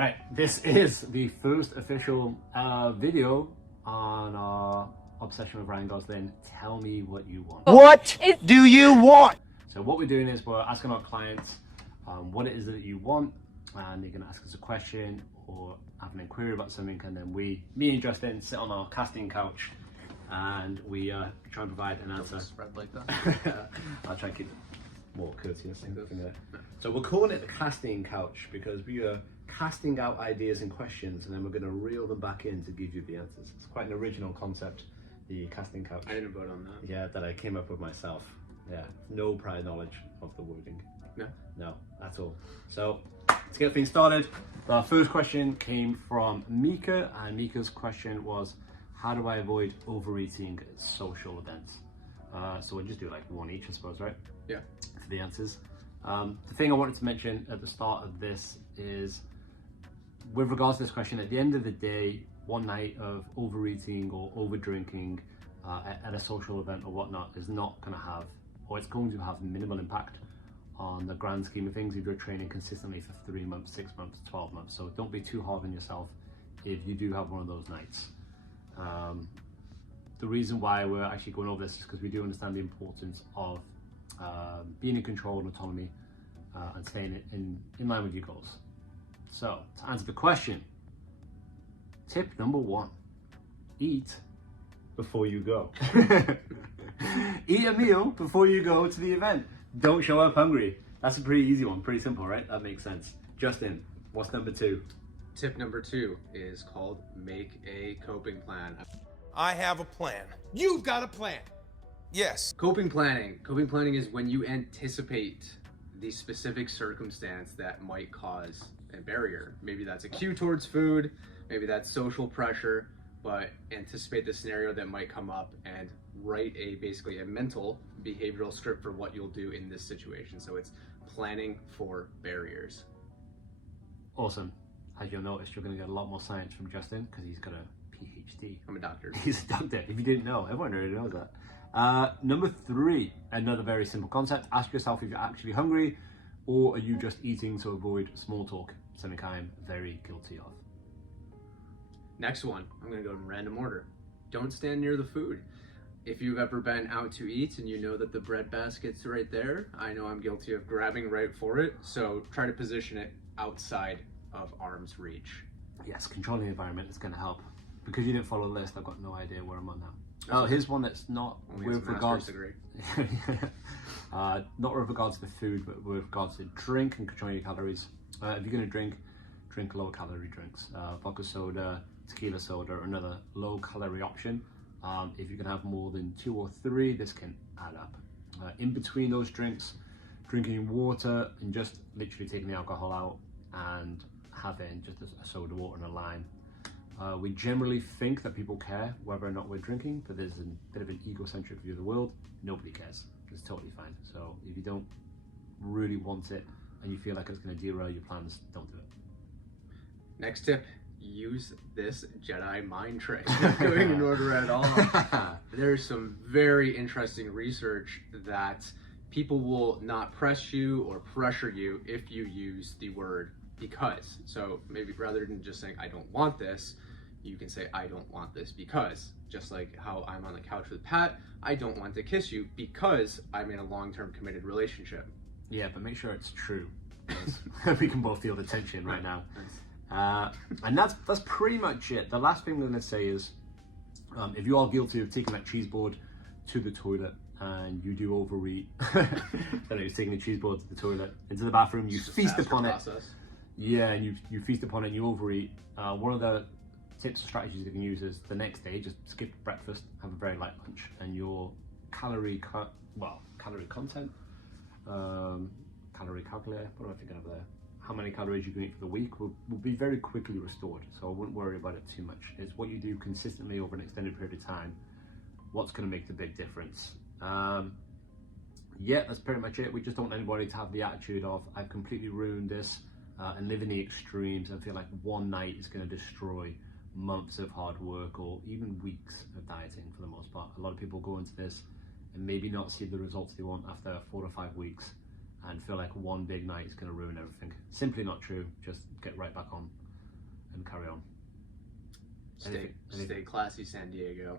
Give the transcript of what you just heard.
right, this is the first official video on our obsession with Ryan Gosling. Tell me what you want. What do you want? So what we're doing is we're asking our clients what it is that you want, and they're going to ask us a question or have an inquiry about something, and then me and Justin sit on our casting couch and we try and provide an answer. Spread like that. I'll try and keep it more courteous. So we're calling it the casting couch because we are casting out ideas and questions, and then we're going to reel them back in to give you the answers. It's quite an original concept, the casting couch. I didn't vote on that. Yeah, that I came up with myself. Yeah, no prior knowledge of the wording. No, at all. So to get things started, our first question came from Mika, and Mika's question was, how do I avoid overeating at social events? So we'll just do like one each, I suppose, right? Yeah. For the answers. The thing I wanted to mention at the start of this is, with regards to this question, at the end of the day, one night of overeating or over drinking at a social event or whatnot is not going to have, or it's going to have minimal impact on the grand scheme of things if you're training consistently for 3 months, 6 months, 12 months. So don't be too hard on yourself if you do have one of those nights. The reason why we're actually going over this is because we do understand the importance of being in control and autonomy and staying in line with your goals. So to answer the question, tip number 1, eat before you go. Eat a meal before you go to the event. Don't show up hungry. That's a pretty easy one, pretty simple, right? That makes sense. Justin, what's number 2? Tip number 2 is called make a coping plan. I have a plan. You've got a plan. Yes. Coping planning. Coping planning is when you anticipate the specific circumstance that might cause a barrier. Maybe that's a cue towards food, maybe that's social pressure, but anticipate the scenario that might come up and write basically a mental behavioral script for what you'll do in this situation. So it's planning for barriers. Awesome. As you'll notice, you're going to get a lot more science from Justin because he's got a PhD. I'm a doctor. He's a doctor. If you didn't know, everyone already knows that. Number 3, another very simple concept. Ask yourself if you're actually hungry, or are you just eating to avoid small talk? Something I'm very guilty of. Next one, I'm going to go in random order. Don't stand near the food. If you've ever been out to eat and you know that the bread basket's right there, I know I'm guilty of grabbing right for it. So try to position it outside of arm's reach. Yes, controlling the environment is going to help. Because you didn't follow the list, I've got no idea where I'm on now. Oh, here's one that's not with regards not with regards to food, but with regards to drink and controlling your calories. If you're going to drink lower calorie drinks, vodka soda, tequila soda, or another low calorie option. If you can have more than 2 or 3, this can add up. In between those drinks, drinking water and just literally taking the alcohol out and having just a soda water and a lime. We generally think that people care whether or not we're drinking, but there's a bit of an egocentric view of the world. Nobody cares. It's totally fine. So if you don't really want it and you feel like it's going to derail your plans, don't do it. Next tip, use this Jedi mind trick. Not going in order at all. There's some very interesting research that people will not press you or pressure you if you use the word because. So maybe rather than just saying, I don't want this, you can say, I don't want this because. Just like how I'm on the couch with Pat, I don't want to kiss you because I'm in a long-term committed relationship. Yeah, but make sure it's true. We can both feel the tension right now. And that's pretty much it. The last thing I'm going to say is, if you are guilty of taking that cheese board to the toilet and you do overeat, so you're taking the cheese board to the toilet, into the bathroom, you feast upon it. Yeah, and you feast upon it and you overeat. One of the tips or strategies you can use is the next day, just skip breakfast, have a very light lunch, and your calorie content, calorie calculator, what am I thinking of there? How many calories you can eat for the week will be very quickly restored. So I wouldn't worry about it too much. It's what you do consistently over an extended period of time, what's going to make the big difference. Yeah, that's pretty much it. We just don't want anybody to have the attitude of, I've completely ruined this, and live in the extremes and feel like one night is going to destroy months of hard work or even weeks of dieting for the most part. A lot of people go into this and maybe not see the results they want after 4 to 5 weeks and feel like one big night is going to ruin everything. Simply not true. Just get right back on carry on. Stay Anything- classy, San Diego.